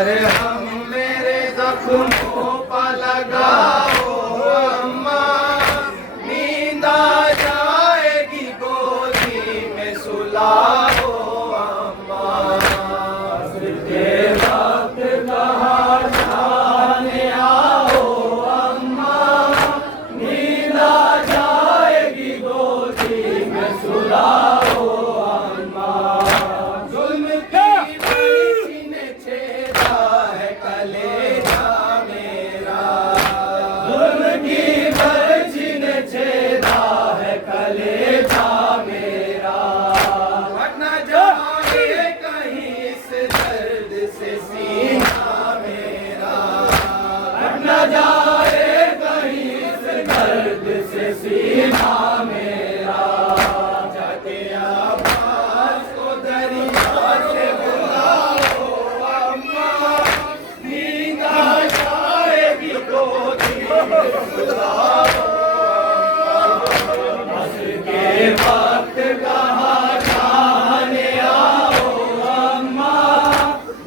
मरहम मेरे जख्मों पर लगाओ अम्मा, नींद आ जाएगी गोदी में सुलाओ अम्मा। के वक्त कहाँ जाने आओ अम्मा, नींद आ जाएगी गोदी में सुलाओ अम्मा। जुल्म की बरछी ने छेदा है कलेजा मेरा, जुल्म की बरछी ने छेदा है कलेजा मेरा। हट न जाए कहीं इस दर्द से सीना मेरा, हट न जाए कहीं इस दर्द से सीना मेरा। जाके आवाज को दरिया से बुलाओ अम्मा, नींद आ जाएगी गोदी में सुलाओ अम्मा। के वक्त कहाँ जाने आओ अम्मा,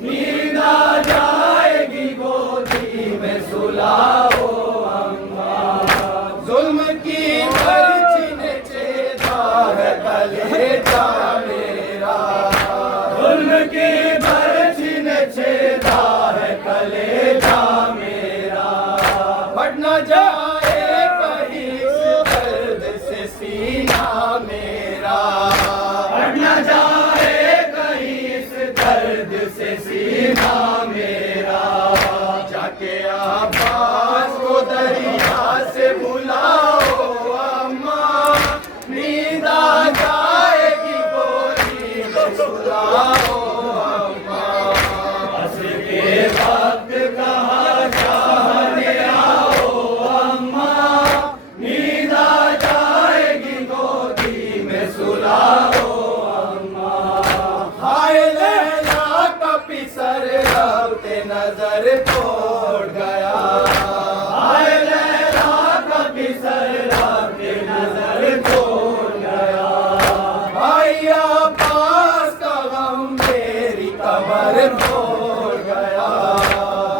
नींद आ जाएगी गोदी में सुलाओ अम्मा। जुल्म की बरछी ने छेदा है कलेजा मेरा, जुल्म की बरछी ने छेदा है कलेजा मेरा। फट न जाए कहीं इस दर्द से सीना मेरा, फट न जाए कहीं इस दर्द से सीना मेरा। जाके आवाज को दरिया से बुलाओ अम्मा, नींद आ जाएगी गोदी में सुलाओ अम्मा। असर के वक्त कहाँ जाने आओ अम्मा, नींद आ जाएगी गोदी में सुलाओ अम्मा। हाय लैला का पिसर रब्ते नजर तोड़ गया, हाय लैला का पिसर रब्ते नजर तोड़ गया। भैया पास का गम मेरी कमर तोड़ गया,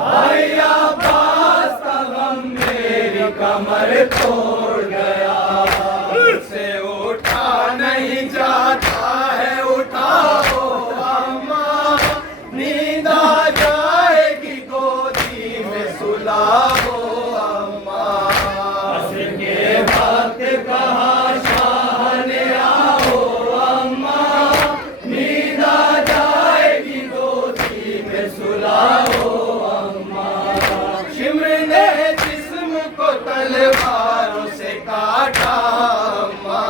भैया पास का गम मेरी कमर तोड़ गया। से उठा नहीं जाता है उठाओ अम्मा, नींद आ जाएगी गोदी में सुलाओ अम्मा। असर के वक्त कहाँ शाहने आओ अम्मा, नींद आ जाएगी गोदी में सुलाओ अम्मा। शिमर ने जिस्म को तलवारों से काटा अम्मा,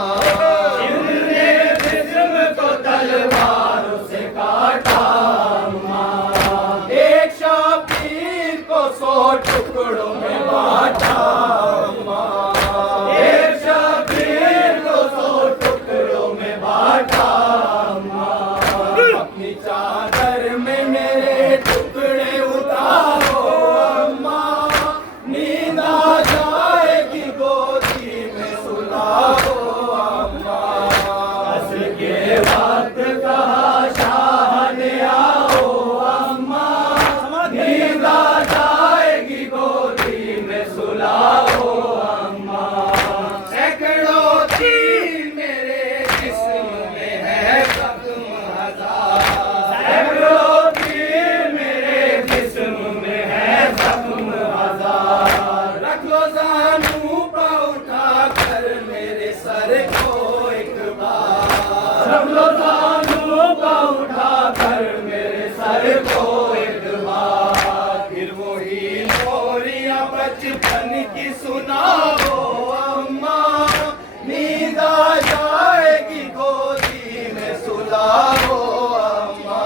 शिमर ने जिस्म को तलवारों से काटा अम्मा। एक शाबीर को 100 टुकड़ों में बांटा अम्मा, एक शाबीर को 100 टुकड़ों में बांटा अम्मा। अपनी चादर में मेरे टुकड़े उतारो अम्मा, नींद आ जाएगी गोदी में सुलाओ अम्मा। असर के वक्त कहाँ शाहने आओ अम्मा, नींद आ जाएगी गोदी में सुलाओ अम्मा। सैकड़ों तीर मेरे जिस्म में है जख्म हजार, सैकड़ों तीर मेरे जिस्म में है जख्म हजार। रख लो जानू पा उठा कर मेरे सर को एक बार, रख लो जानू पा उठा कर मेरे सर को एक बार। फिर वही लोरियां बचपन की सुनाओ अम्मा, नींद आ जाएगी गोदी में सुलाओ अम्मा।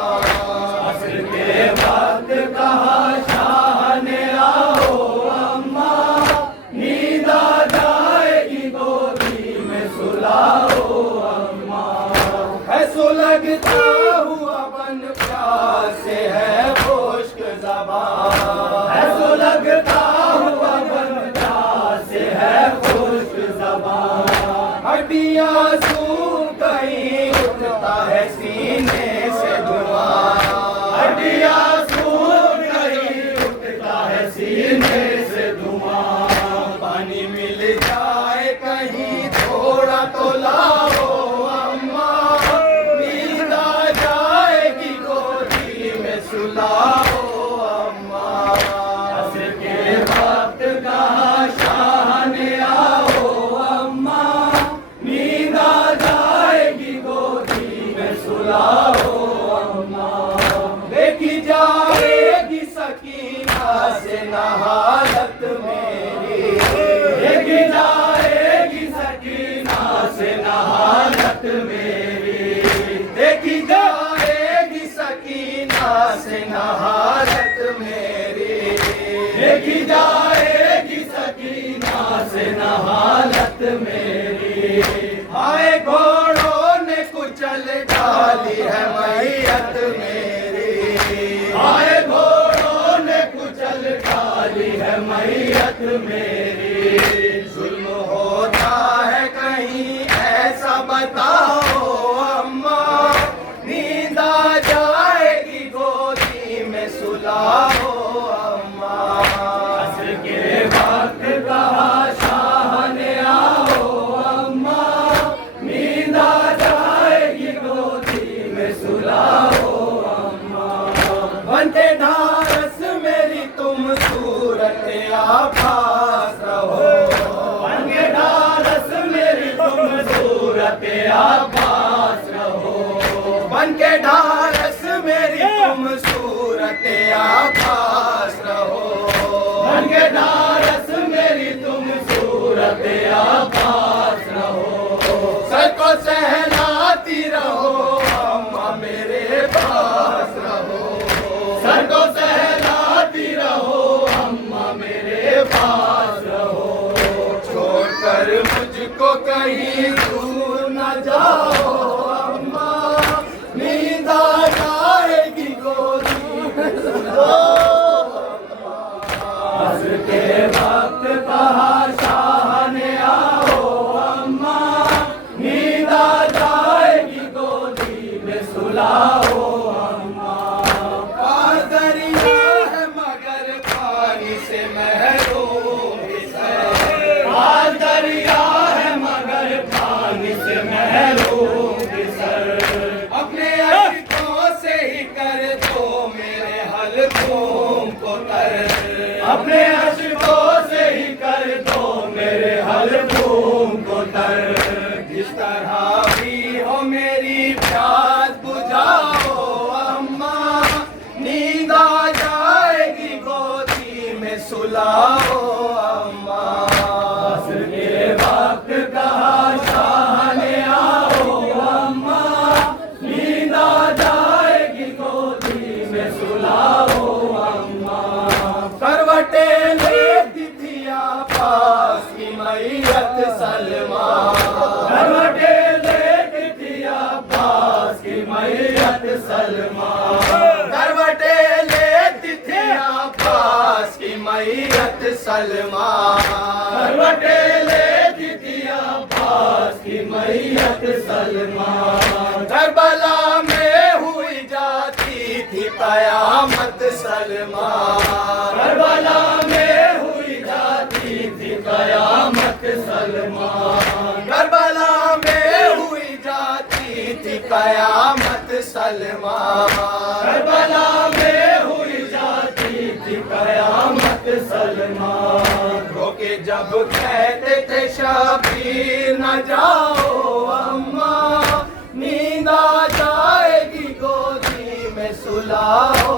असर के वक्त कहाँ शाहने आओ अम्मा, नींद आ जाएगी गोदी में सुलाओ अम्मा। है सुलगता हुआ बन प्यास से है खुश्क ज़बान, है सुलगता हुआ बन प्यास से है सुलाओ अम्मा। असर के वक्त कहा शाह ने आओ अम्मा, नींद आ जाएगी गोदी में सुलाओ अम्मा। देखी जाएगी सकीना से न हालत मेरी, देखी जाएगी सकीना से न हालत मेरी, देखी जाएगी सकीना से न हालत मेरी, देखी जाएगी सकीना से न हालत मेरी। आए घोड़ों ने कुचल डाली है मैयत मेरी, आए घोड़ों ने कुचल डाली है मैयत मेरी। जुल्म होता है कहीं ऐसा बताओ अम्मा, नींद आ जाएगी गोदी में सुलाओ अम्मा। असर के वक्त कहा शाह ने आओ अम्मा, नींद आ जाएगी गोदी में सुलाओ अम्मा। बनते ढारस मेरी तुम सूरत आभास रहो, बनके ढारस मेरी तुम सूरत आभास रहो, बनके ढारस मेरी तुम सूरत आभास रहो, बनके ढारस मेरी तुम सूरत आभास रहो। सर को सहलाती रहो अम्मा मेरे पास रहो, सर को सहलाती रहो अम्मा मेरे पास रहो। छोड़कर मुझको कहीं दूर न जाओ अम्मा, नींद आ जाएगी गोदी में सुलाओ अम्मा। असर के वक्त कहा शाह ने आओ अम्मा, नींद आ जाएगी गोदी में सुलाओ अम्मा। पार दरिया है मगर पानी से महरूम है, पार दरिया है मगर पानी से महरूम सर। अपने अश्कों से ही कर दो मेरे हलकों को तर, अपने अश्कों से ही कर दो मेरे हलकों को तर। जिस तरह भी हो मेरी प्यास बुझाओ अम्मा, नींद आ जाएगी गोदी में सुलाओ अम्मा। असर के वक्त कहा शाह ने आओ अम्मा, नींद आ जाएगी गोदी में सुलाओ अम्मा। करवटे लेती थी पास की मैयत सलमा, करवटे लेती थी पास की मैयत सलमा, करवटे लेती थी पास की मैयत सलमा, करवटे लेती थी पास की मैयत सलमा। करबला में हुई जाती थी कयामत सलमा, करबला में हुई जाती थी कयामत सलमा, करबला में हुई जाती थी कयामत सलमा, करबला में हुई जाती थी कयामत सलमा। रोके जब कहते थे शबीर न जाओ अम्मा, नींद आ जाएगी गोदी में सुलाओ